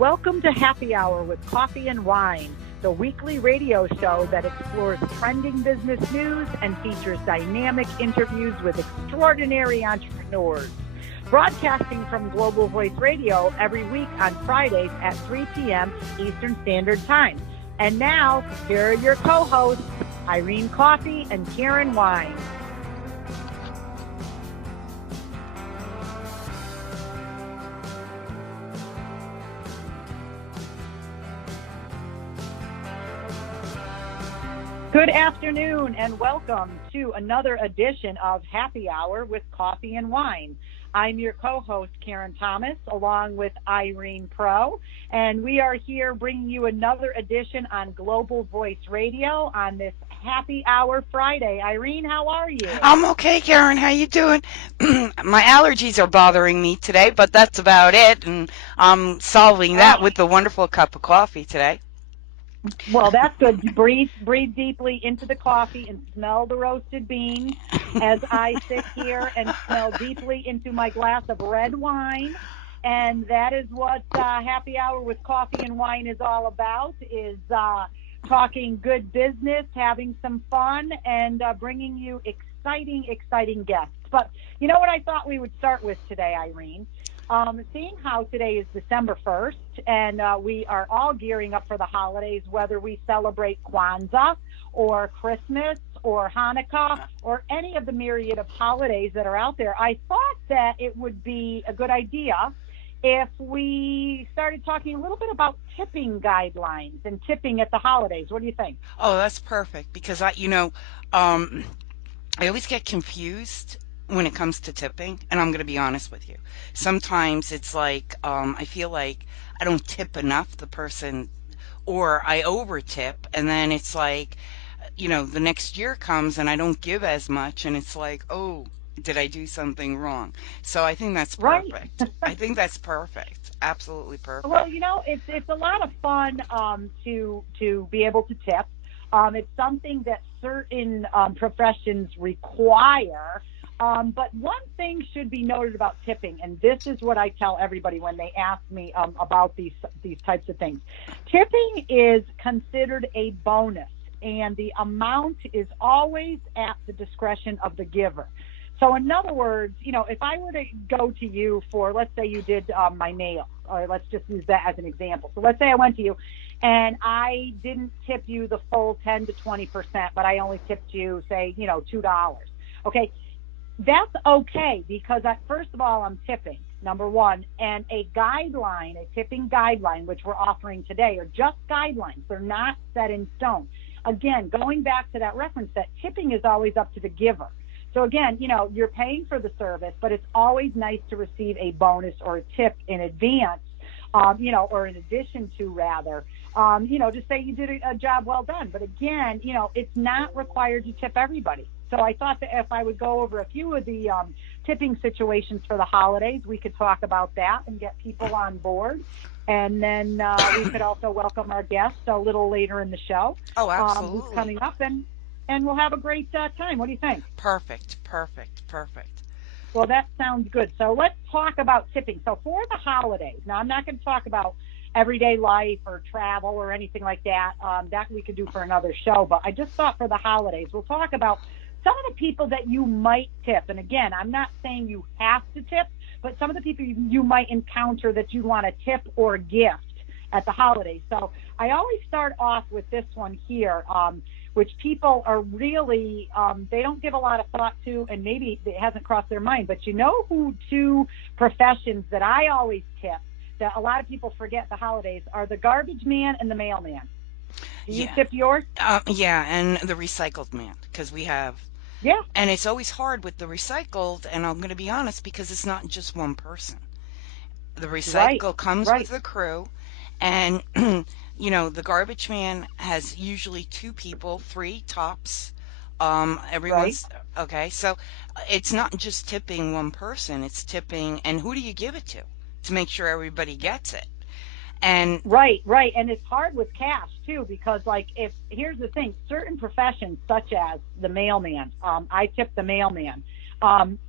Welcome to Happy Hour with Coffee and Wine, the weekly radio show that explores trending business news and features dynamic interviews with extraordinary entrepreneurs. Broadcasting from Global Voice Radio every week on Fridays at 3 p.m. Eastern Standard Time. And now, here are your co-hosts, Irene Coffee and Karen Wine. Good afternoon and welcome to another edition of Happy Hour with Coffee and Wine. I'm your co-host, Karen Thomas, along with Irene Pro, and we are here bringing you another edition on Global Voice Radio on this Happy Hour Friday. Irene, how are you? I'm okay, Karen. How you doing? My allergies are bothering me today, but that's about it, and I'm solving that with the wonderful cup of coffee today. Well, that's good. Breathe deeply into the coffee and smell the roasted beans as I sit here and smell deeply into my glass of red wine. And that is what Happy Hour with Coffee and Wine is all about, is talking good business, having some fun, and bringing you exciting guests. But you know what I thought we would start with today, Irene? Seeing how today is December 1st, and we are all gearing up for the holidays, whether we celebrate Kwanzaa or Christmas or Hanukkah or any of the myriad of holidays that are out there, I thought that it would be a good idea if we started talking a little bit about tipping guidelines and tipping at the holidays. What do you think? Oh, that's perfect, because I always get confused when it comes to tipping, and I'm going to be honest with you. Sometimes it's like I feel like I don't tip enough the person, or I over tip, and then it's like, the next year comes and I don't give as much, and it's like, oh, did I do something wring? So I think that's perfect. Right. I think that's perfect. Absolutely perfect. Well, it's a lot of fun to be able to tip. It's something that certain professions require. But one thing should be noted about tipping, and this is what I tell everybody when they ask me about these types of things. Tipping is considered a bonus, and the amount is always at the discretion of the giver. So in other words, if I were to go to you for, let's say you did my nails, or let's just use that as an example. So let's say I went to you and I didn't tip you the full 10 to 20%, but I only tipped you, say, $2. Okay. That's okay, because first of all, I'm tipping, number one, and a tipping guideline, which we're offering today, are just guidelines. They're not set in stone. Again, going back to that reference, that tipping is always up to the giver. So again, you're paying for the service, but it's always nice to receive a bonus or a tip in advance, or in addition to, rather, to say you did a job well done. But again, it's not required to tip everybody. So I thought that if I would go over a few of the tipping situations for the holidays, we could talk about that and get people on board. And then we could also welcome our guests a little later in the show. Oh, absolutely. Who's coming up, and we'll have a great time. What do you think? Perfect. Well, that sounds good. So let's talk about tipping. So for the holidays, now I'm not going to talk about everyday life or travel or anything like that. That we could do for another show. But I just thought for the holidays, we'll talk about some of the people that you might tip. And again, I'm not saying you have to tip, but some of the people you might encounter that you want to tip or gift at the holidays. So I always start off with this one here, which people are really, they don't give a lot of thought to, and maybe it hasn't crossed their mind, but who two professions that I always tip that a lot of people forget the holidays are the garbage man and the mailman. Do you tip yours? Yeah, and the recycled man, because we have. Yeah. And it's always hard with the recycled, and I'm going to be honest, because it's not just one person. The recycle comes with the crew, and, the garbage man has usually 2 people, 3 tops. Everyone's okay. So it's not just tipping one person, it's tipping, and who do you give it to make sure everybody gets it? And right, and it's hard with cash too, because here's the thing: certain professions, such as the mailman, I tip the mailman.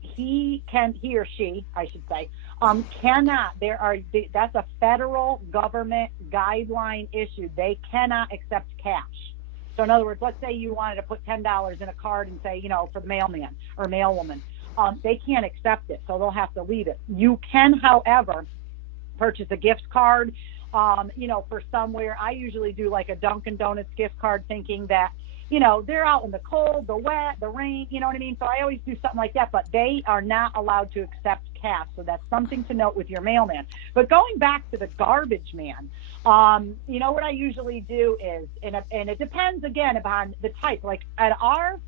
He or she, I should say, Cannot. That's a federal government guideline issue. They cannot accept cash. So in other words, let's say you wanted to put $10 in a card and say, for the mailman or mailwoman. They can't accept it, so they'll have to leave it. You can, however, purchase a gift card, for somewhere. I usually do like a Dunkin' Donuts gift card, thinking that, they're out in the cold, the wet, the rain, you know what I mean? So I always do something like that, but they are not allowed to accept cash. So that's something to note with your mailman. But going back to the garbage man, what I usually do is, and it depends again upon the type. Like at our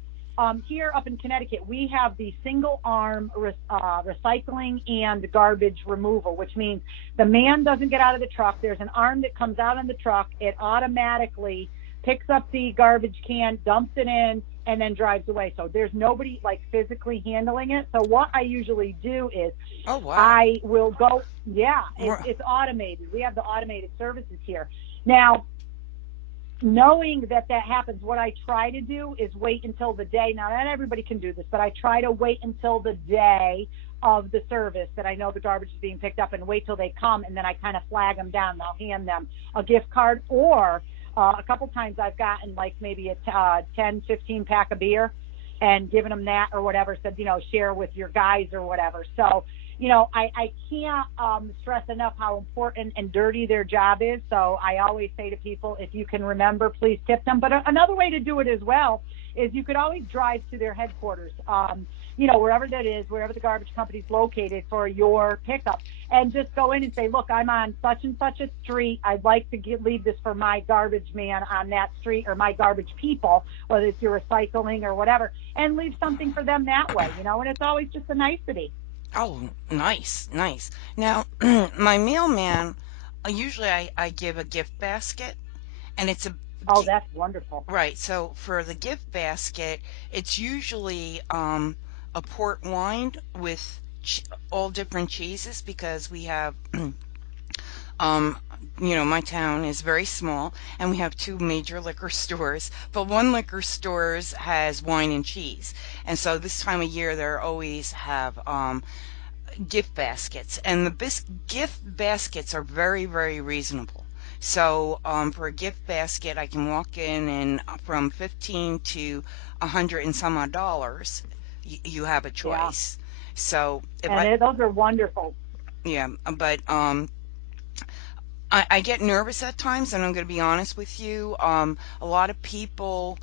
here up in Connecticut, we have the single arm recycling and garbage removal, which means the man doesn't get out of the truck. There's an arm that comes out on the truck. It automatically picks up the garbage can, dumps it in, and then drives away. So there's nobody like physically handling it. So what I usually do is, oh, wow. I will go, it's automated. We have the automated services here. Now, knowing that happens, what I try to do is wait until the day. Now, not everybody can do this, but I try to wait until the day of the service that I know the garbage is being picked up, and wait till they come, and then I kind of flag them down, and I'll hand them a gift card. Or a couple times I've gotten like maybe a 10, 15 pack of beer and given them that or whatever, said, share with your guys or whatever. So, I can't stress enough how important and dirty their job is. So I always say to people, if you can remember, please tip them. But another way to do it as well is you could always drive to their headquarters, wherever that is, wherever the garbage company is located for your pickup, and just go in and say, look, I'm on such and such a street. I'd like to leave this for my garbage man on that street, or my garbage people, whether it's your recycling or whatever, and leave something for them that way, and it's always just a nicety. Oh, nice, nice. Now, my mailman, usually I give a gift basket, and it's a... Oh, that's wonderful. Right, so for the gift basket, it's usually a port wine with all different cheeses, because we have, my town is very small, and we have two major liquor stores, but one liquor store has wine and cheese. And so this time of year, they always have gift baskets, and the gift baskets are very, very reasonable. So for a gift basket, I can walk in, and from 15 to 100 and some odd dollars, you have a choice. Yeah. So those are wonderful. Yeah, but I get nervous at times, and I'm going to be honest with you. A lot of people,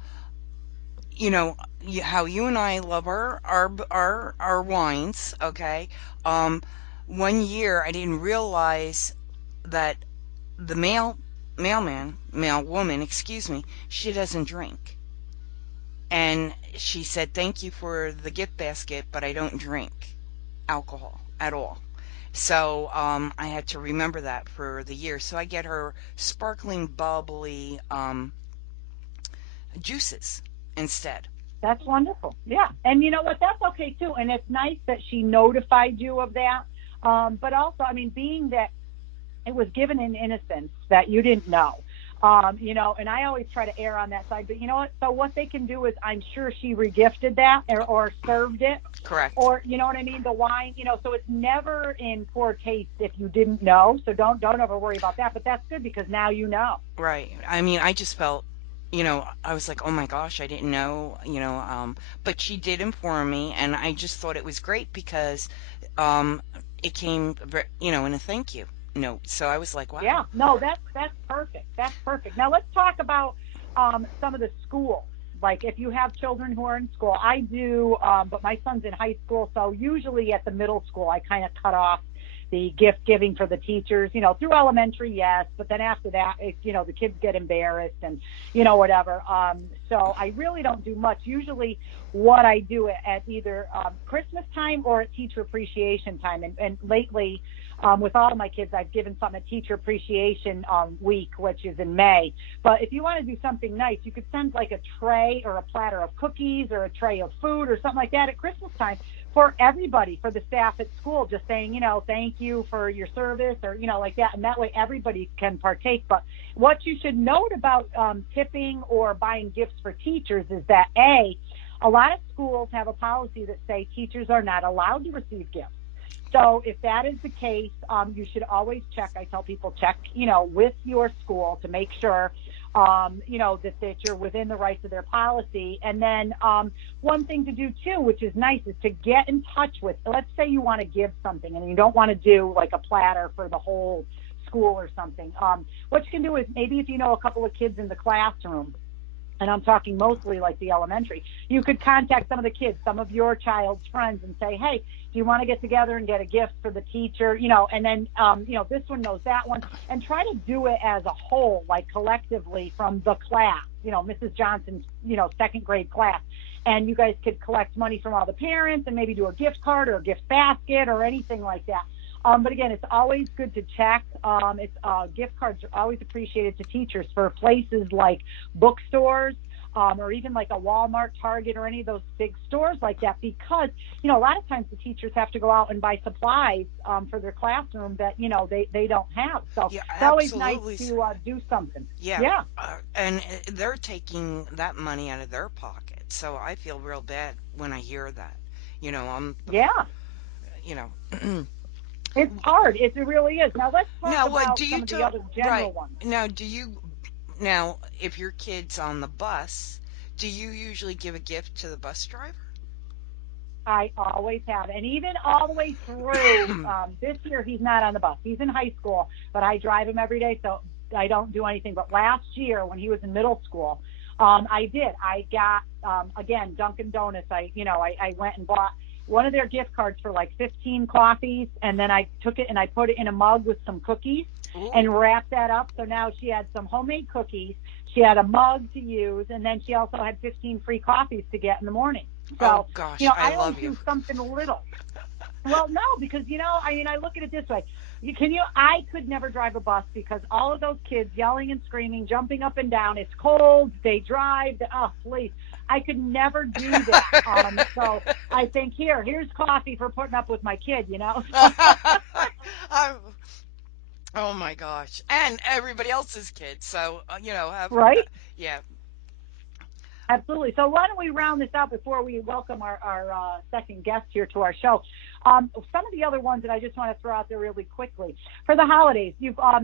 how you and I love our wines, okay? One year I didn't realize that the mailwoman, excuse me, she doesn't drink. And she said, thank you for the gift basket, but I don't drink alcohol at all. So I had to remember that for the year. So I get her sparkling, bubbly juices instead. That's wonderful. Yeah. And you know what? That's okay too. And it's nice that she notified you of that. But also, being that it was given in innocence, that you didn't know, and I always try to err on that side. But you know what? So what they can do is, I'm sure she regifted that or served it. Correct. Or, you know what I mean? The wine, so it's never in poor taste if you didn't know. So don't ever worry about that. But that's good, because now you know. Right. I just felt, I was like, oh my gosh, I didn't know, but she did inform me, and I just thought it was great, because it came, in a thank you note. So I was like, wow. Yeah, no, that's perfect. That's perfect. Now let's talk about some of the schools. Like if you have children who are in school, I do, but my son's in high school, so usually at the middle school I kind of cut off the gift giving for the teachers, through elementary, yes, but then after that, the kids get embarrassed and, whatever. So I really don't do much. Usually what I do at either Christmas time or at teacher appreciation time. And lately, with all of my kids, I've given some at teacher appreciation week, which is in May. But if you want to do something nice, you could send like a tray or a platter of cookies or a tray of food or something like that at Christmas time for everybody, for the staff at school, just saying, thank you for your service, or, like that. And that way everybody can partake. But what you should note about tipping or buying gifts for teachers is that, a lot of schools have a policy that say teachers are not allowed to receive gifts. So if that is the case, you should always check. I tell people check, with your school to make sure, that you're within the rights of their policy. And then one thing to do too, which is nice, is to get in touch with, let's say you want to give something and you don't want to do like a platter for the whole school or something. What you can do is maybe if you know a couple of kids in the classroom, and I'm talking mostly like the elementary, you could contact some of the kids, some of your child's friends, and say, hey, do you want to get together and get a gift for the teacher? And then, this one knows that one, and try to do it as a whole, like collectively from the class, Mrs. Johnson's, second grade class. And you guys could collect money from all the parents and maybe do a gift card or a gift basket or anything like that. But again, it's always good to check. Gift cards are always appreciated to teachers for places like bookstores, or even like a Walmart, Target, or any of those big stores like that, because, a lot of times the teachers have to go out and buy supplies for their classroom that, they don't have. So Yeah, it's always absolutely. nice to do something. Yeah. And they're taking that money out of their pocket. So I feel real bad when I hear that. Yeah. You know, It's hard. It really is. Now let's talk now what about do you some of the tell? other Right general ones. now, if your kid's on the bus, do you usually give a gift to the bus driver? I always have. And even all the way through this year, he's not on the bus. He's in high school, but I drive him every day, so I don't do anything. But last year, when he was in middle school, I did. I got, again, Dunkin' Donuts. I went and bought one of their gift cards for like 15 coffees, and then I took it and I put it in a mug with some cookies and wrapped that up. So now she had some homemade cookies. She had a mug to use, and then she also had 15 free coffees to get in the morning. So, Oh gosh, I I always love you. do something little. Well, no, because, I look at it this way. I could never drive a bus because all of those kids yelling and screaming, jumping up and down. It's cold. They drive. Oh, please. I could never do that. So I think here's coffee for putting up with my kid, I'm- oh my gosh, and everybody else's kids. So Right? yeah. Absolutely. So why don't we round this out before we welcome our second guest here to our show? Some of the other ones that I just want to throw out there really quickly. For the holidays,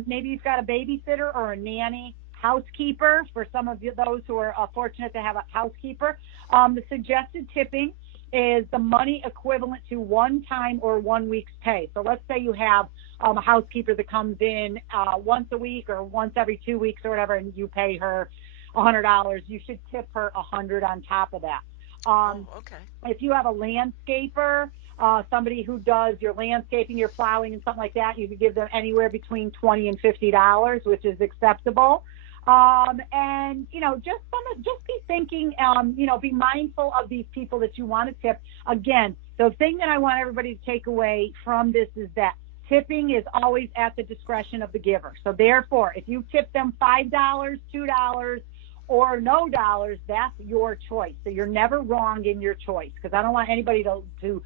maybe you've got a babysitter or a nanny, housekeeper. For some of those who are fortunate to have a housekeeper, the suggested tipping is the money equivalent to 1 time or 1 week's pay. So let's say you have a housekeeper that comes in once a week or once every 2 weeks or whatever, and you pay her $100. You should tip her $100 on top of that. Okay. If you have a landscaper, somebody who does your landscaping, your plowing, and something like that, you could give them anywhere between $20 and $50, which is acceptable. And just be thinking, be mindful of these people that you want to tip. Again, the thing that I want everybody to take away from this is that tipping is always at the discretion of the giver. So therefore, if you tip them $5, $2, or no dollars, that's your choice. So you're never wrong in your choice, because I don't want anybody to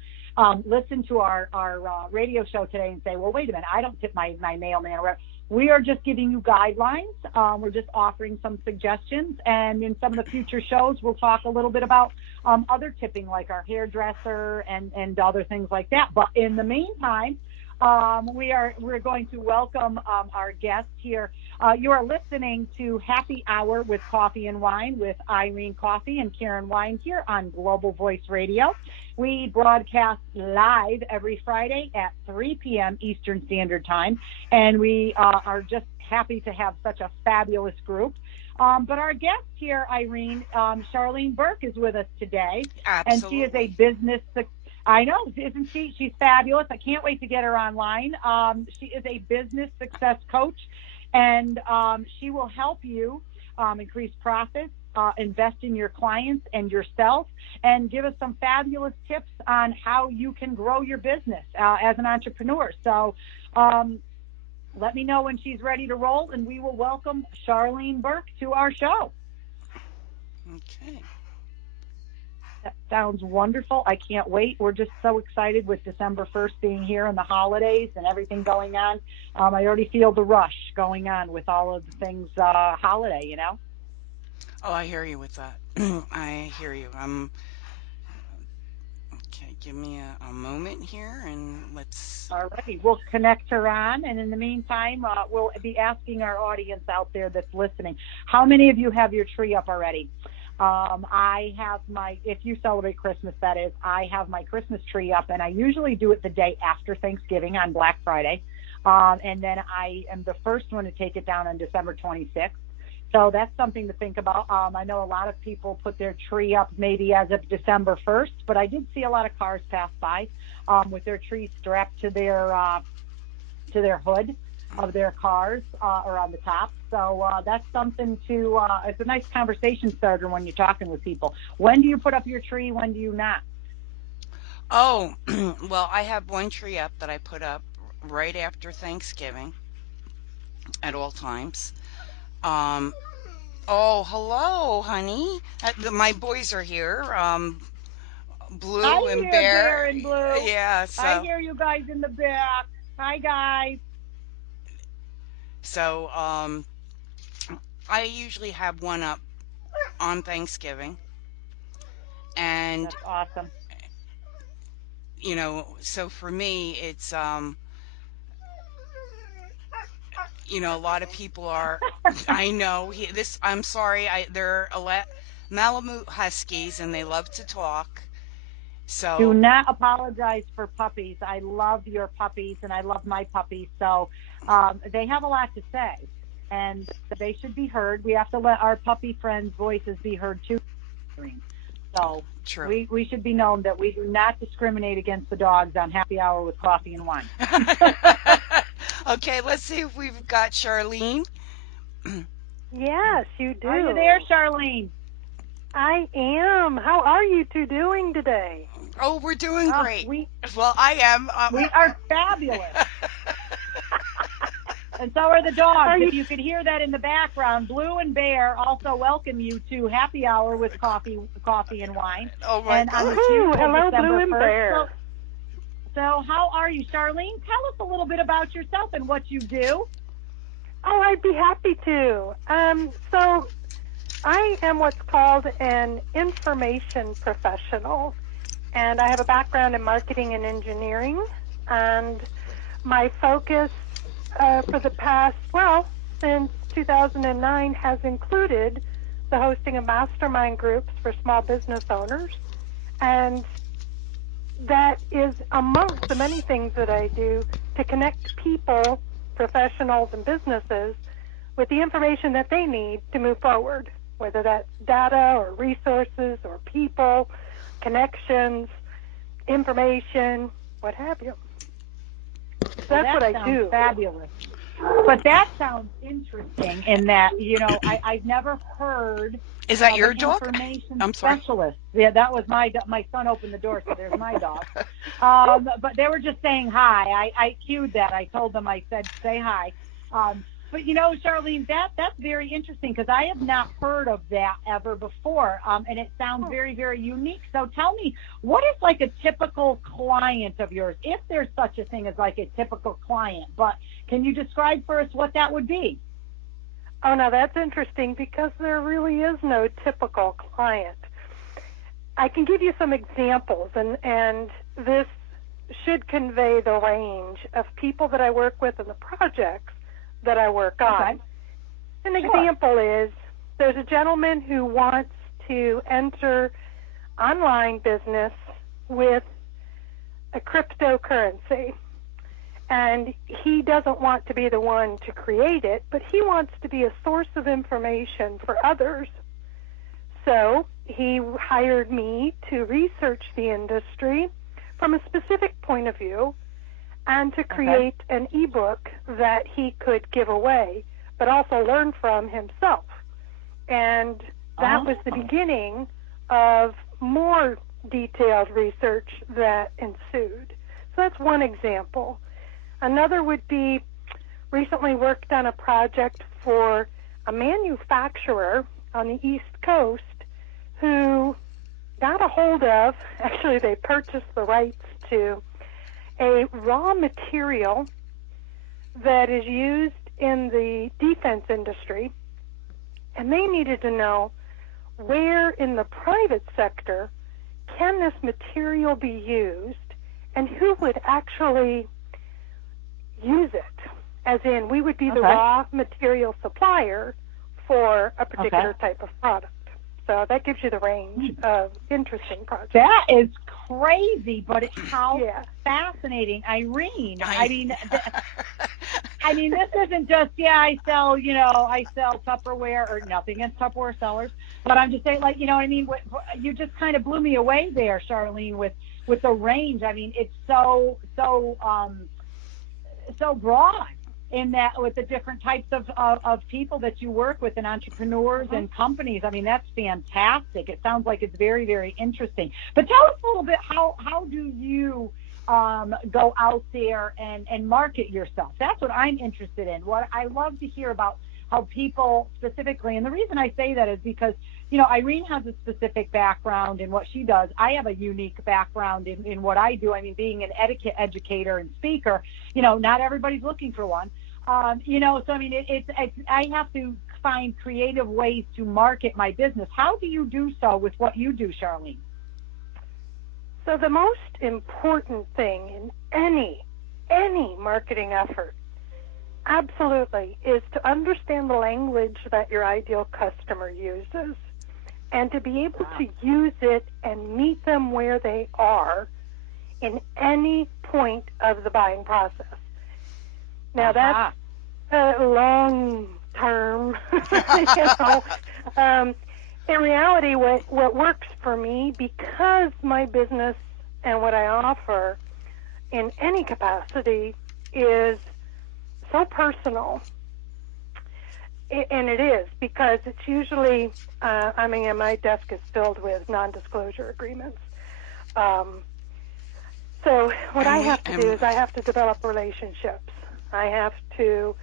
listen to our radio show today and say, well, wait a minute, I don't tip my mailman or whatever. We are just giving you guidelines. We're just offering some suggestions. And in some of the future shows, we'll talk a little bit about other tipping, like our hairdresser and other things like that. But in the meantime, we're going to welcome our guest here. You are listening to Happy Hour with Coffee and Wine with Irene Coffee and Karen Wine here on Global Voice Radio. We broadcast live every Friday at 3 p.m. Eastern Standard Time, and we are just happy to have such a fabulous group. But our guest here, Irene, Charlene Burke, is with us today. Absolutely. And she is a business I know, isn't she? She's fabulous. I can't wait to get her online. She is a business success coach, and she will help you increase profits, invest in your clients and yourself, and give us some fabulous tips on how you can grow your business as an entrepreneur. So let me know when she's ready to roll, and we will welcome Charlene Burke to our show. Okay. That sounds wonderful. I can't wait. We're just so excited with December 1st being here and the holidays and everything going on. I already feel the rush going on with all of the things holiday, Oh, I hear you with that. I hear you. Okay, give me a moment here and let's. All righty. We'll connect her on. And in the meantime, we'll be asking our audience out there that's listening, how many of you have your tree up already? I have if you celebrate Christmas, that is, I have my Christmas tree up, and I usually do it the day after Thanksgiving on Black Friday. And then I am the first one to take it down on December 26th. So that's something to think about. I know a lot of people put their tree up maybe as of December 1st, but I did see a lot of cars pass by with their trees strapped to their hood of their cars or on the top. So that's something it's a nice conversation starter when you're talking with people. When do you put up your tree? When do you not? Oh, well, I have one tree up that I put up right after Thanksgiving at all times. Oh, hello, honey. My boys are here. Blue I and hear Bear. Bear and Blue. Yeah, I so hear you guys in the back. Hi, guys. so I usually have one up on Thanksgiving, and That's awesome. so for me it's a lot of people are. I know I'm sorry. They're Malamute Huskies, and they love to talk. Do So not apologize for puppies. I love your puppies, and I love my puppies. So they have a lot to say, and they should be heard. We have to let our puppy friends' voices be heard too. So true. we should be known that we do not discriminate against the dogs on Happy Hour with Coffee and Wine. Okay, let's see if we've got Charlene. Yes, you do. Are you there, Charlene? I am. How are you two doing today? Oh, we're doing great. Well, I am. We are fabulous. And so are the dogs. If you could hear that in the background, Blue and Bear also welcome you to Happy Hour with Coffee and Wine. Oh my God. Hello, Blue and Bear. So how are you, Charlene? Tell us a little bit about yourself and what you do. Oh, I'd be happy to. So I am what's called an information professional, and I have a background in marketing and engineering, and my focus for the past, since 2009 has included the hosting of mastermind groups for small business owners, and that is amongst the many things that I do to connect people, professionals, and businesses with the information that they need to move forward, whether that's data or resources or people, connections, information, what have you. That's what I do. Fabulous. But that sounds interesting in that, I've never heard. Is that your dog? I'm sorry. Specialist. Yeah, that was my son opened the door, so there's my dog. But they were just saying hi. I cued that. I told them, I said, say hi. But Charlene, that's very interesting because I have not heard of that ever before, and it sounds very, very unique. So tell me, what is like a typical client of yours, if there's such a thing as like a typical client? But can you describe for us what that would be? Oh, now that's interesting because there really is no typical client. I can give you some examples, and this should convey the range of people that I work with and the projects that I work on. Okay. An example is there's a gentleman who wants to enter online business with a cryptocurrency. And he doesn't want to be the one to create it, but he wants to be a source of information for others. So he hired me to research the industry from a specific point of view and to create an ebook that he could give away, but also learn from himself. And that was the beginning of more detailed research that ensued. So that's one example. Another would be recently worked on a project for a manufacturer on the East Coast who got a hold of, actually they purchased the rights to a raw material that is used in the defense industry, and they needed to know where in the private sector can this material be used, and who would actually use it? As in, we would be the raw material supplier for a particular type of product. So that gives you the range of interesting projects. That is crazy, but how fascinating, Irene. I mean, this isn't just I sell Tupperware, or nothing against Tupperware sellers, but I'm just saying, like, you know what I mean. You just kind of blew me away there, Charlene, with the range. I mean, it's so broad in that, with the different types of people that you work with and entrepreneurs and companies. I mean, that's fantastic. It sounds like it's very, very interesting. But tell us a little bit, how do you go out there and market yourself? That's what I'm interested in. What I love to hear about how people specifically, and the reason I say that is because, you know, Irene has a specific background in what she does. I have a unique background in what I do. I mean, being an etiquette educator and speaker, you know, not everybody's looking for one. You know, so I mean, it's I have to find creative ways to market my business. How do you do so with what you do, Charlene? So the most important thing in any marketing effort, absolutely, is to understand the language that your ideal customer uses, and to be able to use it and meet them where they are in any point of the buying process. Now that's a long term, you know. In reality, what works for me, because my business and what I offer in any capacity is so personal, and it is, because it's usually, I mean, my desk is filled with non-disclosure agreements. So what I have to do is I have to develop relationships. I have to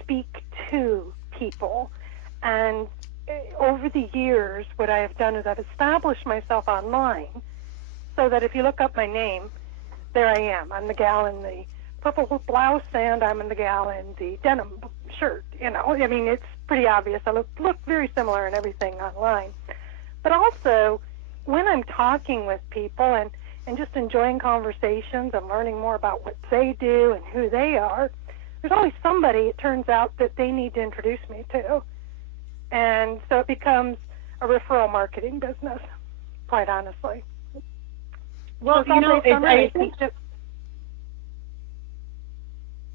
speak to people. And over the years, what I have done is I've established myself online so that if you look up my name, there I am. I'm the gal in the purple blouse, and I'm the gal in the denim shirt. You know, I mean, it's pretty obvious. I look very similar in everything online. But also, when I'm talking with people and just enjoying conversations and learning more about what they do and who they are, there's always somebody, it turns out, that they need to introduce me to. And so it becomes a referral marketing business, quite honestly. Well, so you know,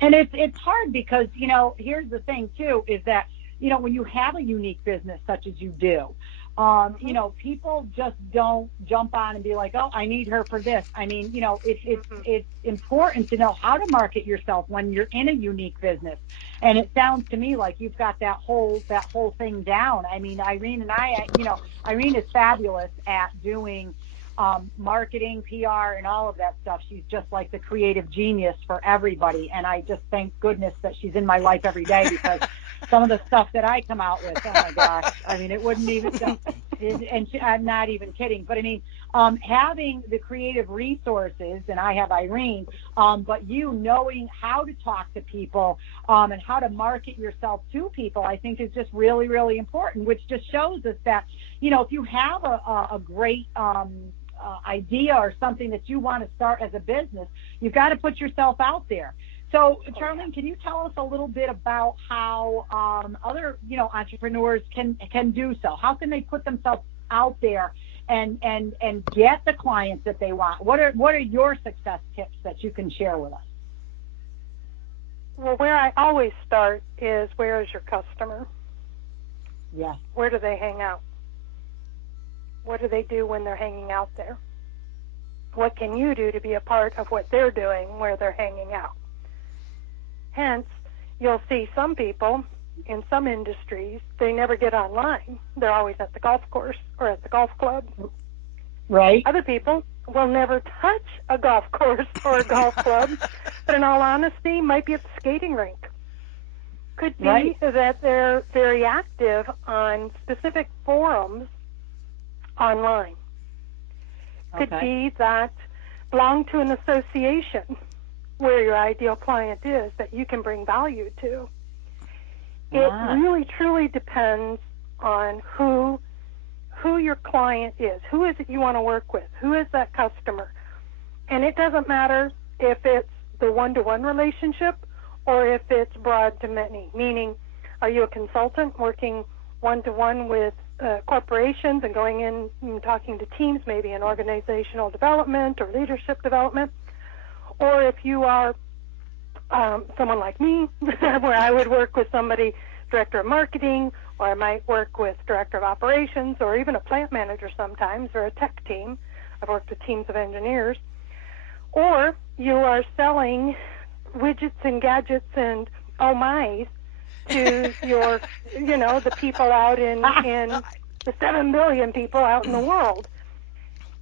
and it's hard because, you know, here's the thing, too, is that, you know, when you have a unique business such as you do, you know, people just don't jump on and be like, oh, I need her for this. I mean, you know, it's important to know how to market yourself when you're in a unique business. And it sounds to me like you've got that whole thing down. I mean, Irene and Irene is fabulous at doing marketing, PR, and all of that stuff. She's just like the creative genius for everybody. And I just thank goodness that she's in my life every day, because some of the stuff that I come out with, oh my gosh, I mean, it wouldn't even, I'm not even kidding, but I mean, having the creative resources, and I have Irene, but you knowing how to talk to people and how to market yourself to people, I think is just really, really important, which just shows us that, you know, if you have a great idea or something that you want to start as a business, you've got to put yourself out there. So, Charlene, can you tell us a little bit about how other, you know, entrepreneurs can do so? How can they put themselves out there and get the clients that they want? What are your success tips that you can share with us? Well, where I always start is, where is your customer? Yeah. Where do they hang out? What do they do when they're hanging out there? What can you do to be a part of what they're doing where they're hanging out? Hence, you'll see some people in some industries, they never get online. They're always at the golf course or at the golf club. Right. Other people will never touch a golf course or a golf club, but in all honesty, might be at the skating rink. Could be that they're very active on specific forums online. Could be that belong to an association where your ideal client is that you can bring value to. It really, truly depends on who who your client is. Who is it you want to work with? Who is that customer? And it doesn't matter if it's the one-to-one relationship or if it's broad to many, meaning are you a consultant working one-to-one with corporations and going in and talking to teams, maybe in organizational development or leadership development, or if you are someone like me, where I would work with somebody, director of marketing, or I might work with director of operations, or even a plant manager sometimes, or a tech team. I've worked with teams of engineers. Or you are selling widgets and gadgets and oh my's to your, the people out in the 7 billion people out in the world.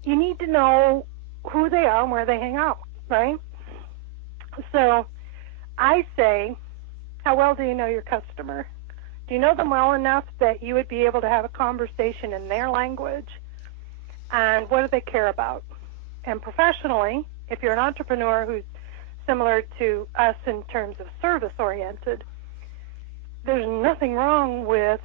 You need to know who they are and where they hang out, right? So I say, how well do you know your customer? Do you know them well enough that you would be able to have a conversation in their language? And what do they care about? And professionally, if you're an entrepreneur who's similar to us in terms of service-oriented, there's nothing wrong with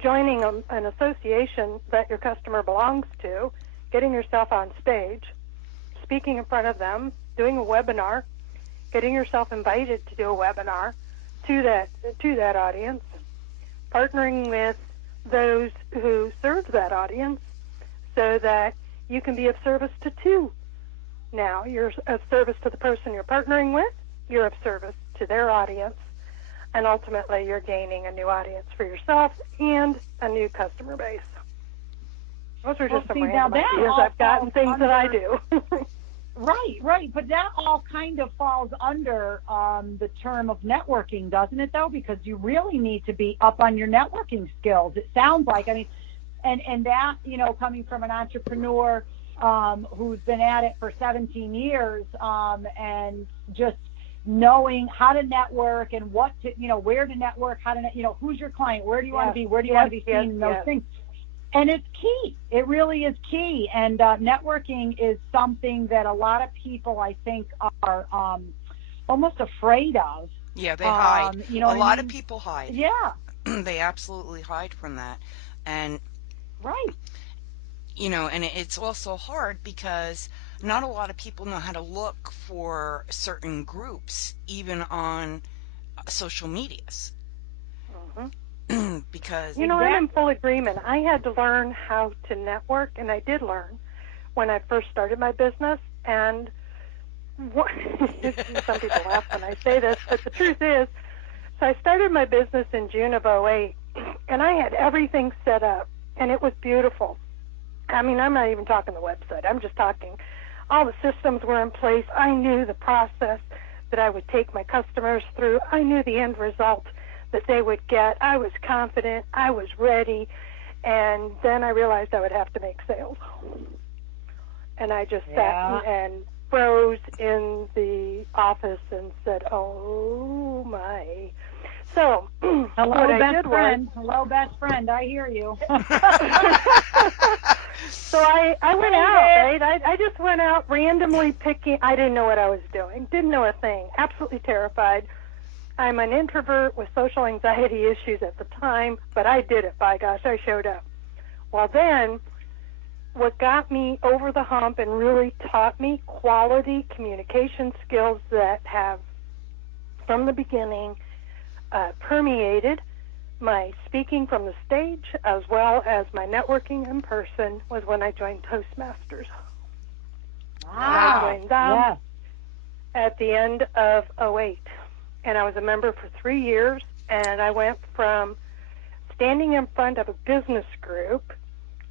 joining an association that your customer belongs to, getting yourself on stage, speaking in front of them, doing a webinar, getting yourself invited to do a webinar to that audience, partnering with those who serve that audience so that you can be of service to two. Now, you're of service to the person you're partnering with, you're of service to their audience, and ultimately you're gaining a new audience for yourself and a new customer base. Those are just some random ideas I've got and things that I do. Right. But that all kind of falls under the term of networking, doesn't it, though? Because you really need to be up on your networking skills. It sounds like, and that, coming from an entrepreneur who's been at it for 17 years and just knowing how to network and what to, where to network, how to, who's your client, where do you want to be, where do you want to be seen, those things. And it's key. It really is key. And networking is something that a lot of people, I think, are almost afraid of. Yeah, they hide. A lot of people hide. Yeah. They absolutely hide from that. And right. And it's also hard because not a lot of people know how to look for certain groups, even on social medias. Because I'm in full agreement. I had to learn how to network, and I did learn when I first started my business. And some people laugh when I say this, but the truth is, so I started my business in June of 2008, and I had everything set up, and it was beautiful. I mean, I'm not even talking the website. I'm just talking all the systems were in place. I knew the process that I would take my customers through. I knew the end result that they would get. I was confident. I was ready. And then I realized I would have to make sales. And I just sat and froze in the office and said, oh, my. So hello, best friend. Hello, best friend. I hear you. So I went out, right? I just went out randomly picking. I didn't know what I was doing. Didn't know a thing. Absolutely terrified. I'm an introvert with social anxiety issues at the time, but I did it. By gosh, I showed up. Well, then, what got me over the hump and really taught me quality communication skills that have, from the beginning, permeated my speaking from the stage as well as my networking in person was when I joined Toastmasters. Wow. I joined them at the end of 2008. And I was a member for 3 years, and I went from standing in front of a business group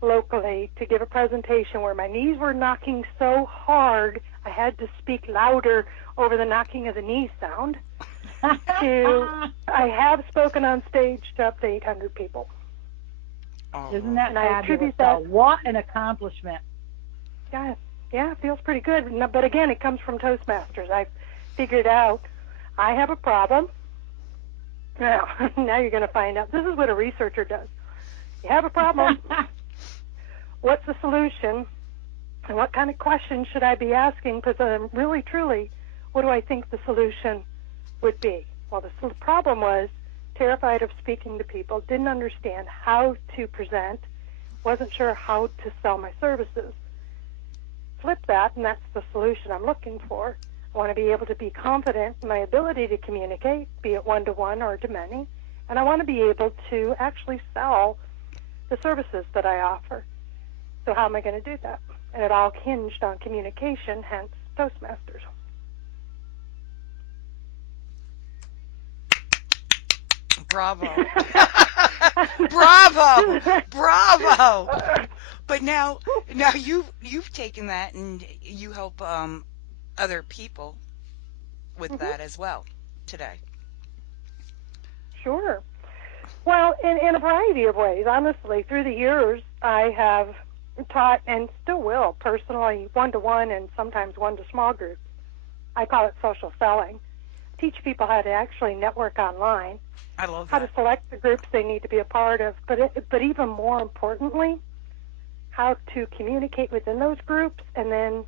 locally to give a presentation where my knees were knocking so hard I had to speak louder over the knocking of the knee sound, to I have spoken on stage to up to 800 people. Oh. Isn't that fabulous? What an accomplishment. Yeah, it feels pretty good. But again, it comes from Toastmasters. I figured out I have a problem. Now you're going to find out. This is what a researcher does. You have a problem. What's the solution? And what kind of questions should I be asking? Because I'm really, truly, what do I think the solution would be? Well, the problem was terrified of speaking to people, didn't understand how to present, wasn't sure how to sell my services. Flip that, and that's the solution I'm looking for. I want to be able to be confident in my ability to communicate, be it one-to-one or to many, and I want to be able to actually sell the services that I offer. So how am I going to do that? And it all hinged on communication, hence Toastmasters. Bravo. Bravo. Bravo. But now you've taken that and you help other people with that as well today. Sure. Well, in a variety of ways. Honestly, through the years, I have taught and still will personally one-to-one and sometimes one-to-small groups. I call it social selling. Teach people how to actually network online. I love how that. to select the groups they need to be a part of, but even more importantly, how to communicate within those groups, and then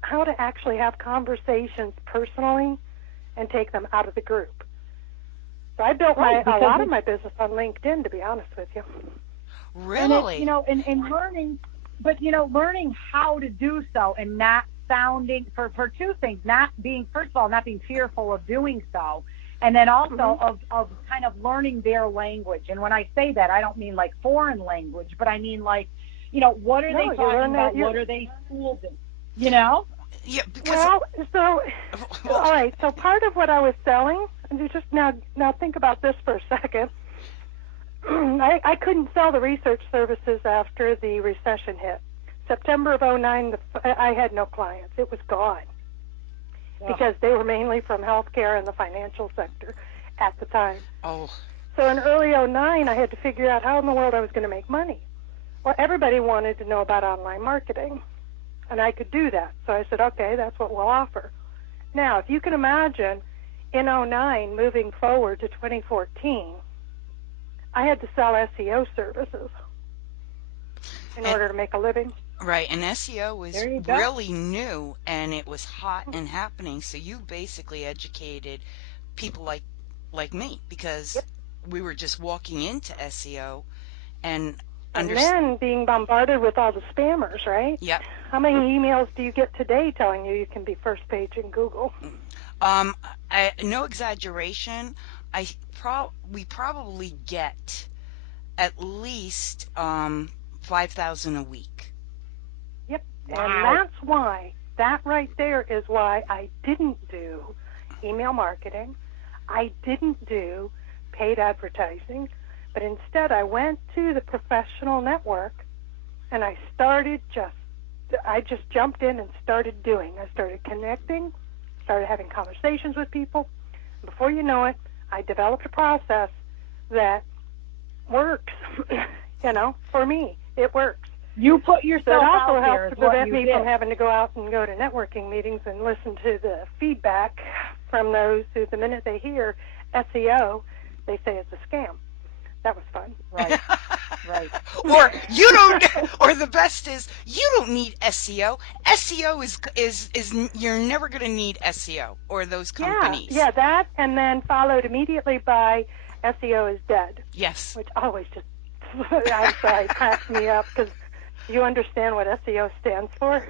how to actually have conversations personally and take them out of the group. So I built a lot of my business on LinkedIn, to be honest with you. Really? And and learning, but learning how to do so and not sounding for two things, not being, first of all, not being fearful of doing so, and then also of kind of learning their language. And when I say that, I don't mean like foreign language, but I mean like, what are they talking about? What are they schooled in? Yeah, because all right. So part of what I was selling, and you just now think about this for a second. I couldn't sell the research services after the recession hit. September of 2009, I had no clients. It was gone. Because they were mainly from healthcare and the financial sector at the time. Oh. So in early 2009, I had to figure out how in the world I was going to make money. Well, everybody wanted to know about online marketing, and I could do that. So I said, okay, that's what we'll offer. Now, if you can imagine, in 2009, moving forward to 2014, I had to sell SEO services in order to make a living. Right, and SEO was really new, and it was hot and happening. So you basically educated people like me, because we were just walking into SEO and then being bombarded with all the spammers, right? Yep. How many emails do you get today telling you can be first page in Google? No exaggeration. We probably get at least 5,000 a week. Yep. Wow. And that right there is why I didn't do email marketing. I didn't do paid advertising, but instead I went to the professional network and I just jumped in and started doing. I started connecting, started having conversations with people. Before you know it, I developed a process that works. For me, it works. You put yourself out there. It also helps to prevent me from having to go out and go to networking meetings and listen to the feedback from those who, the minute they hear SEO, they say it's a scam. That was fun. Right. Right. Or the best is, you don't need SEO. SEO is you're never going to need SEO or those companies. Yeah, that, and then followed immediately by SEO is dead. Yes. Which always just, I'm sorry, cracks me up, because you understand what SEO stands for?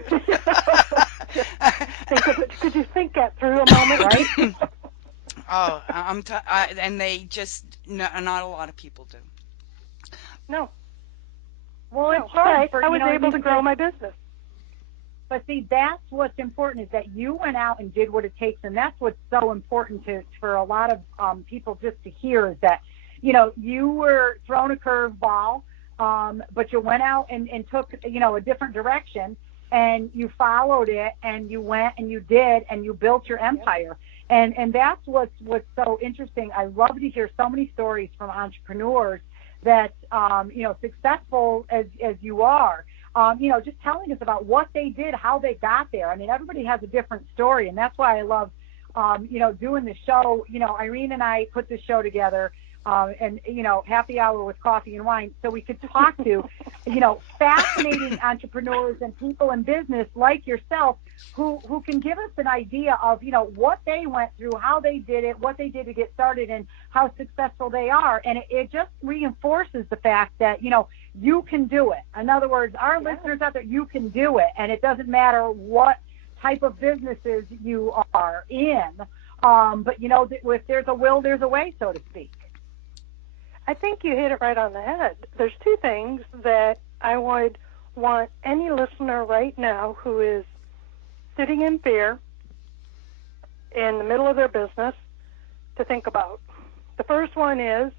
Could you think that through a moment, right? Oh, and they just, not a lot of people do. No. Well, it's hard. I was able to grow my business. But see, that's what's important, is that you went out and did what it takes, and that's what's so important for a lot of people just to hear, is that, you were thrown a curveball, but you went out and took, a different direction, and you followed it, and you went and you did, and you built your empire. And that's what's so interesting. I love to hear so many stories from entrepreneurs that, successful as you are, just telling us about what they did, how they got there. I mean, everybody has a different story, and that's why I love, doing the show. Irene and I put this show together, and, happy hour with coffee and wine, so we could talk to, fascinating entrepreneurs and people in business like yourself who can give us an idea of, what they went through, how they did it, what they did to get started, and how successful they are. And it just reinforces the fact that, you can do it. In other words, our listeners out there, you can do it. And it doesn't matter what type of businesses you are in. But, you know, if there's a will, there's a way, so to speak. I think you hit it right on the head. There's two things that I would want any listener right now who is sitting in fear in the middle of their business to think about. The first one is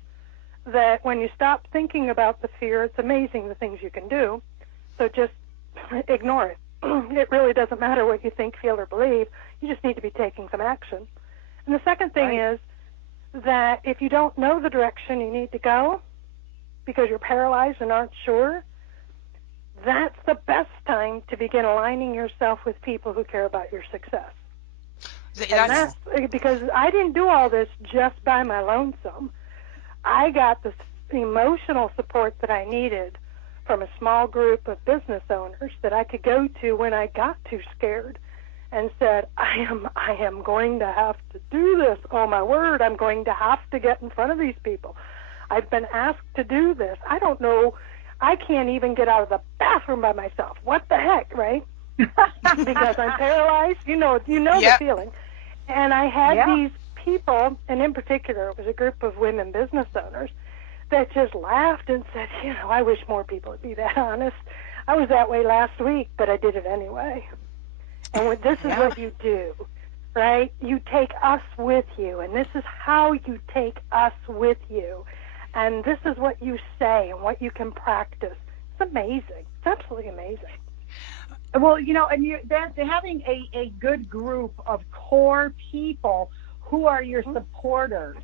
that when you stop thinking about the fear, it's amazing the things you can do. So just ignore it. It really doesn't matter what you think, feel, or believe. You just need to be taking some action. And the second thing is that if you don't know the direction you need to go because you're paralyzed and aren't sure, that's the best time to begin aligning yourself with people who care about your success. And that's because I didn't do all this just by my lonesome. I got the emotional support that I needed from a small group of business owners that I could go to when I got too scared and said, I am going to have to do this. Oh, my word, I'm going to have to get in front of these people. I've been asked to do this. I don't know. I can't even get out of the bathroom by myself. What the heck, right? Because I'm paralyzed. You know the feeling. And I had these people, and in particular, it was a group of women business owners that just laughed and said, you know, I wish more people would be that honest. I was that way last week, but I did it anyway. And this is what you do, right? You take us with you, and this is how you take us with you. And this is what you say and what you can practice. It's amazing. It's absolutely amazing. Well, you know, and having a good group of core people who are your supporters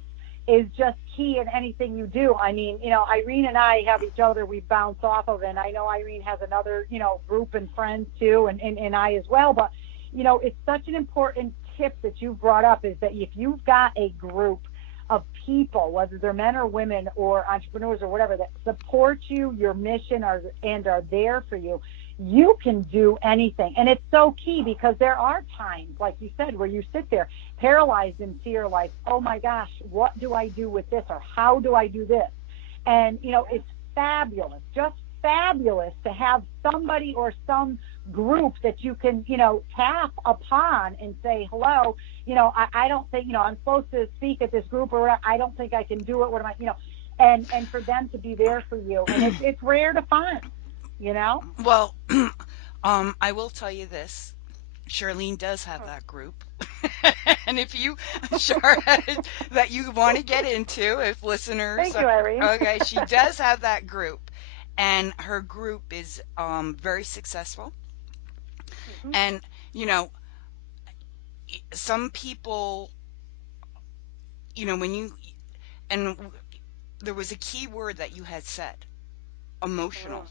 is just key in anything you do. I mean, you know, Irene and I have each other we bounce off of, and I know Irene has another, you know, group and friends too, and I as well. But, you know, it's such an important tip that you brought up is that if you've got a group of people, whether they're men or women or entrepreneurs or whatever, that support you, your mission, and are there for you, you can do anything. And it's so key because there are times, like you said, where you sit there paralyzed in fear, like, oh my gosh, what do I do with this, or how do I do this? And, you know, it's fabulous, just fabulous to have somebody or some group that you can, you know, tap upon and say, hello, you know, I don't think, you know, I'm supposed to speak at this group, or whatever. I don't think I can do it. What am I, you know, and for them to be there for you. And it's rare to find, you know? Well, I will tell you this. Charlene does have that group. And if you, that you want to get into, if listeners. Thank you, Irene. Okay, she does have that group. And her group is very successful. Mm-hmm. And, you know, some people, you know, and there was a key word that you had said, emotional.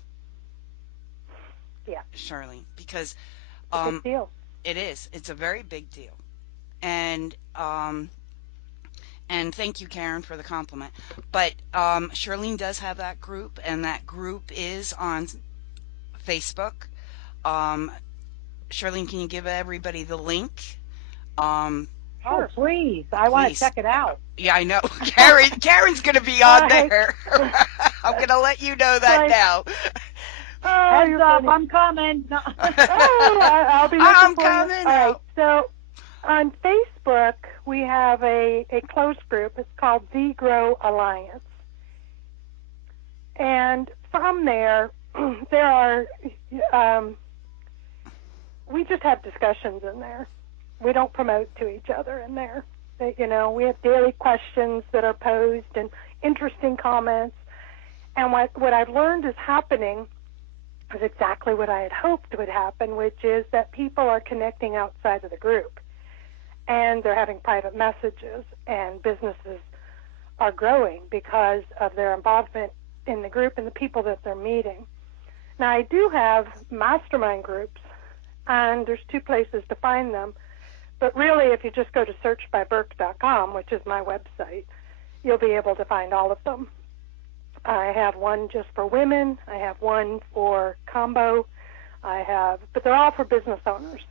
Yeah. Charlene, because big deal. It is. It's a very big deal. And thank you, Karen, for the compliment. But Charlene does have that group, and that group is on Facebook. Charlene, can you give everybody the link? Oh, please. I want to check it out. Yeah, I know. Karen's going to be on there. I'm going to let you know that now. Oh, heads up, I'm coming. No. I'll be looking I'm for coming. You. All right, so on Facebook, we have a closed group. It's called The Grow Alliance. And from there are, we just have discussions in there. We don't promote to each other in there. You know, we have daily questions that are posed and interesting comments. And what I've learned is happening is exactly what I had hoped would happen, which is that people are connecting outside of the group. And they're having private messages, and businesses are growing because of their involvement in the group and the people that they're meeting. Now, I do have mastermind groups, and there's two places to find them. But really, if you just go to searchbyburke.com, which is my website, you'll be able to find all of them. I have one just for women. I have one for combo. But they're all for business owners.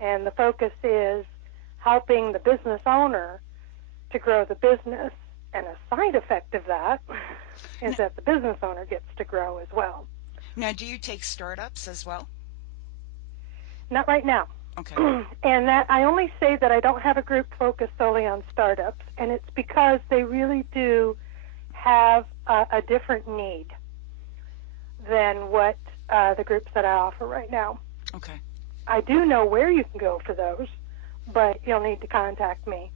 And the focus is helping the business owner to grow the business. And a side effect of that is that the business owner gets to grow as well. Now, do you take startups as well? Not right now. Okay. And that I only say that I don't have a group focused solely on startups, and it's because they really do have a different need than what the groups that I offer right now. Okay. I do know where you can go for those, but you'll need to contact me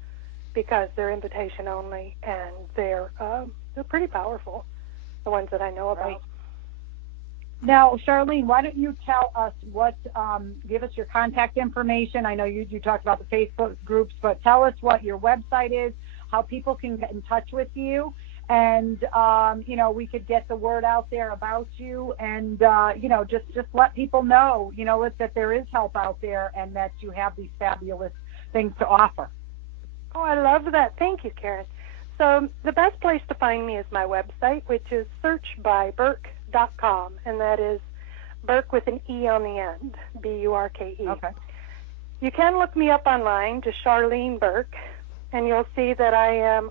because they're invitation only, and they're pretty powerful, the ones that I know about. Right. Now, Charlene, why don't you tell us give us your contact information. I know you talked about the Facebook groups, but tell us what your website is, how people can get in touch with you, and, we could get the word out there about you, and, just let people know, that there is help out there and that you have these fabulous things to offer. Oh, I love that. Thank you, Karen. So the best place to find me is my website, which is searchbyburke.com, and that is Burke with an E on the end, B-U-R-K-E. Okay. You can look me up online, just Charlene Burke, and you'll see that I am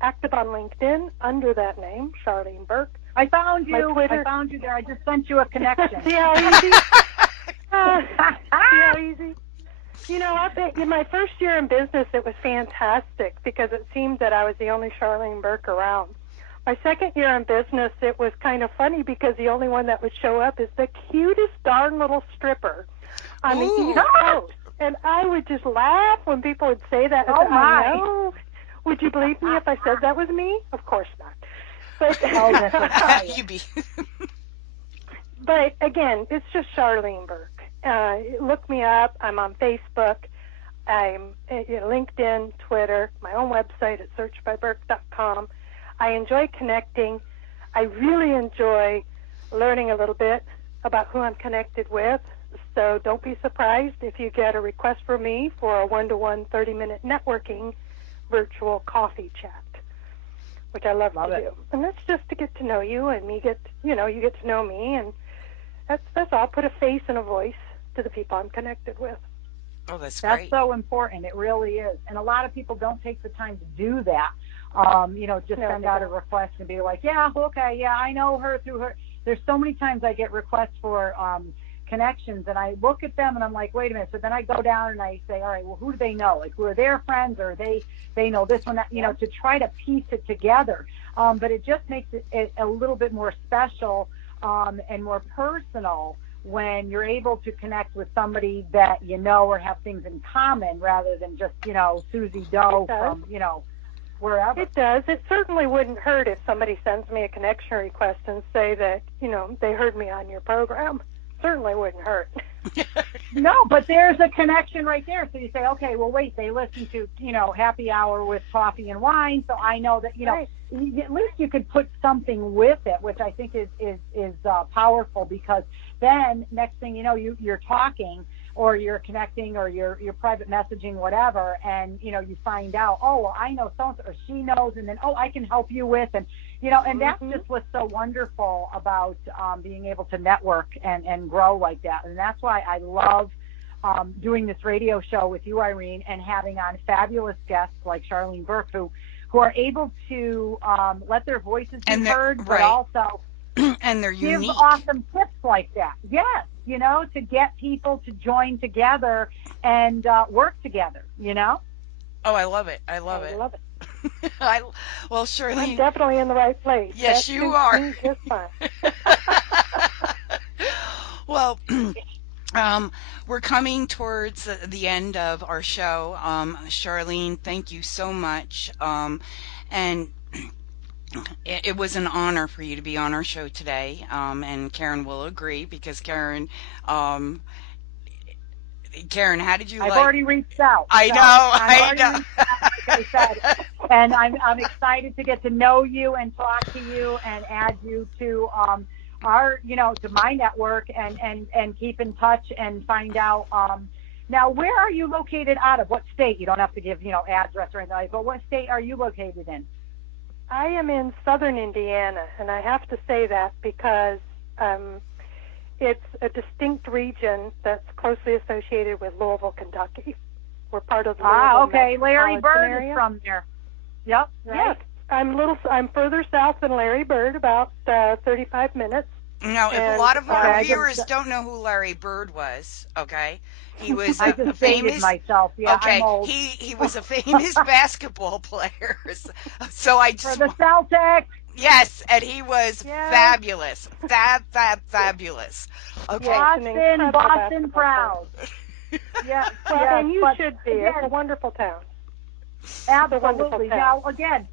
active on LinkedIn under that name, Charlene Burke. I found you. Twitter. I found you there. I just sent you a connection. See how easy? See how easy? I bet in my first year in business, it was fantastic because it seemed that I was the only Charlene Burke around. My second year in business, it was kind of funny because the only one that would show up is the cutest darn little stripper on the East Coast. And I would just laugh when people would say that. Oh, my. I know. Would you believe me if I said that was me? Of course not. But, but again, it's just Charlene Burke. Look me up. I'm on Facebook. I'm LinkedIn, Twitter, my own website at searchbyburke.com. I enjoy connecting. I really enjoy learning a little bit about who I'm connected with. So don't be surprised if you get a request from me for a one-to-one 30-minute networking virtual coffee chat, which I love to do. And that's just to get to know you, and you get to know me, and that's all. Put a face and a voice to the people I'm connected with. Oh, that's great. That's so important. It really is. And a lot of people don't take the time to do that. Send out a request and be like, yeah, okay, yeah, I know her through her. There's so many times I get requests for connections, and I look at them and I'm like, wait a minute. So then I go down and I say, all right, well, who do they know? Like, who are their friends, or they know this one, that, to try to piece it together. But it just makes it a little bit more special and more personal when you're able to connect with somebody that or have things in common, rather than just, Susie Doe from, wherever. It does. It certainly wouldn't hurt if somebody sends me a connection request and say that, they heard me on your program. Certainly wouldn't hurt. No, but there's a connection right there. So you say, okay, well, wait, they listen to, Happy Hour with Coffee and Wine. So I know that, right. At least you could put something with it, which I think is powerful, because then next thing you know, you're talking, or you're connecting, or you're private messaging, whatever, and, you find out, oh, well, I know so-and-so, or she knows, and then, oh, I can help you with, and, and that's just what's so wonderful about being able to network and grow like that. And that's why I love doing this radio show with you, Irene, and having on fabulous guests like Charlene Burke, who are able to let their voices be heard, but also and they're give unique. Awesome tips like that. Yes, to get people to join together and work together, Oh, I love it. I love it. Well, Charlene, I'm definitely in the right place. Yes, that you are. Just fine. Well, we're coming towards the end of our show. Charlene, thank you so much. And it was an honor for you to be on our show today. And Karen will agree, because Karen, how did you I've already reached out. I know. Reached out, like I said, and I'm excited to get to know you and talk to you and add you to our, to my network, and keep in touch and find out. Now, where are you located out of? What state? You don't have to give, address or anything like that, but what state are you located in? I am in southern Indiana, and I have to say that because it's a distinct region that's closely associated with Louisville, Kentucky. We're part of the Louisville okay. Larry Bird area. is from there. Yep. Right. Yes. I'm further south than Larry Bird, about 35 minutes. Now, if a lot of our viewers don't know who Larry Bird was, okay, he was I just a famous. Myself. Yeah, okay, I'm old. he was a famous basketball player. So I just for the Celtics. Yes, and he was fabulous, fabulous. Okay, Boston proud. Yeah, and you should be. It's a wonderful town. Absolutely. Now, again,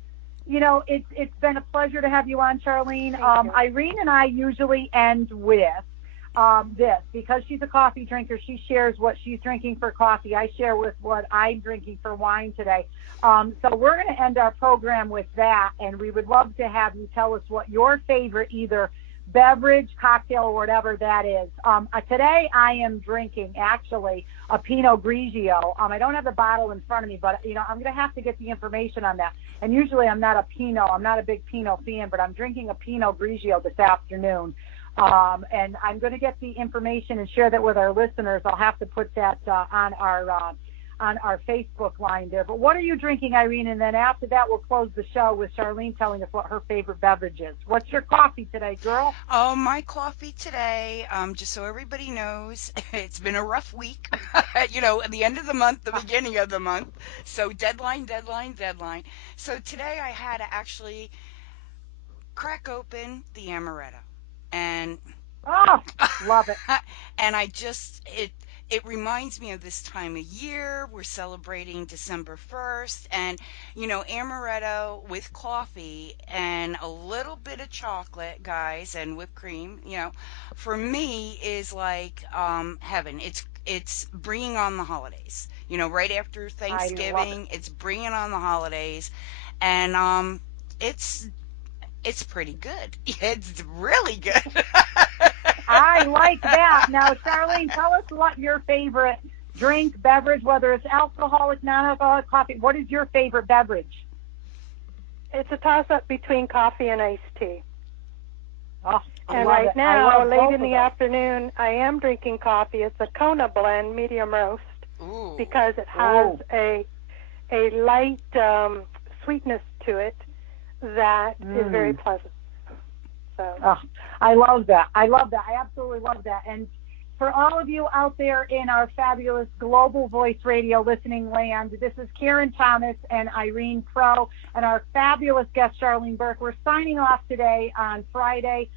it's been a pleasure to have you on, Charlene. Irene and I usually end with this, because she's a coffee drinker. She shares what she's drinking for coffee. I share with what I'm drinking for wine today. So we're going to end our program with that, and we would love to have you tell us what your favorite either beverage, cocktail, or whatever that is. Today I am drinking actually a Pinot Grigio. I don't have the bottle in front of me, but I'm going to have to get the information on that. And usually I'm not a big Pinot fan, but I'm drinking a Pinot Grigio this afternoon. And I'm going to get the information and share that with our listeners. I'll have to put that on our Facebook line there. But what are you drinking, Irene? And then after that, we'll close the show with Charlene telling us what her favorite beverage is. What's your coffee today, girl? Oh, my coffee today, just so everybody knows, it's been a rough week. At the end of the month, the beginning of the month. So deadline. So today I had to actually crack open the amaretto. And love it. And it reminds me of this time of year. We're celebrating December 1st, and amaretto with coffee and a little bit of chocolate, guys, and whipped cream, for me is like heaven. It's bringing on the holidays. Right after Thanksgiving, it's bringing on the holidays, and it's pretty good. It's really good. I like that. Now, Charlene, tell us what your favorite drink, beverage, whether it's alcoholic, non-alcoholic, coffee. What is your favorite beverage? It's a toss-up between coffee and iced tea. Oh, and right now, late in the afternoon, I am drinking coffee. It's a Kona blend, medium roast, because it has a light sweetness to it that is very pleasant. So. I love that. I absolutely love that. And for all of you out there in our fabulous Global Voice Radio listening land, this is Karen Thomas and Irene Pro and our fabulous guest, Charlene Burke. We're signing off today on Friday,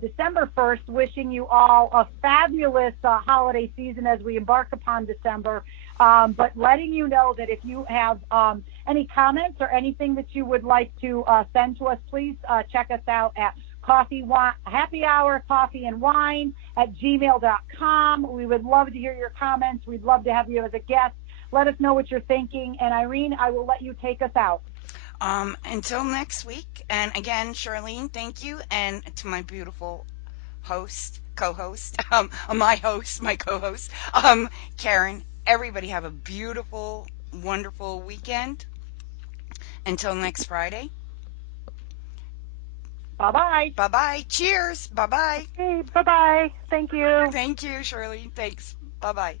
December 1st, wishing you all a fabulous holiday season as we embark upon December, but letting you know that if you have any comments or anything that you would like to send to us, please check us out at happy hour coffee and wine at gmail.com. We would love to hear your comments. We'd love to have you as a guest. Let us know what you're thinking. And Irene, I will let you take us out. Until next week. And again, Charlene, thank you. And to my beautiful co-host, my co-host, Karen, everybody have a beautiful, wonderful weekend. Until next Friday. Bye-bye. Bye-bye. Cheers. Bye-bye. Hey, bye-bye. Thank you. Thank you, Charlene. Thanks. Bye-bye.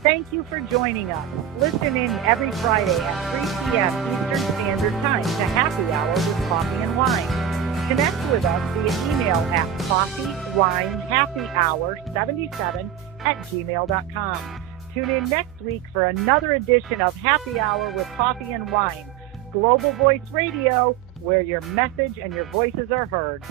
Thank you for joining us. Listen in every Friday at 3 p.m. Eastern Standard Time to Happy Hour with Coffee and Wine. Connect with us via email at coffeewinehappyhour77@gmail.com. Tune in next week for another edition of Happy Hour with Coffee and Wine. Global Voice Radio, where your message and your voices are heard.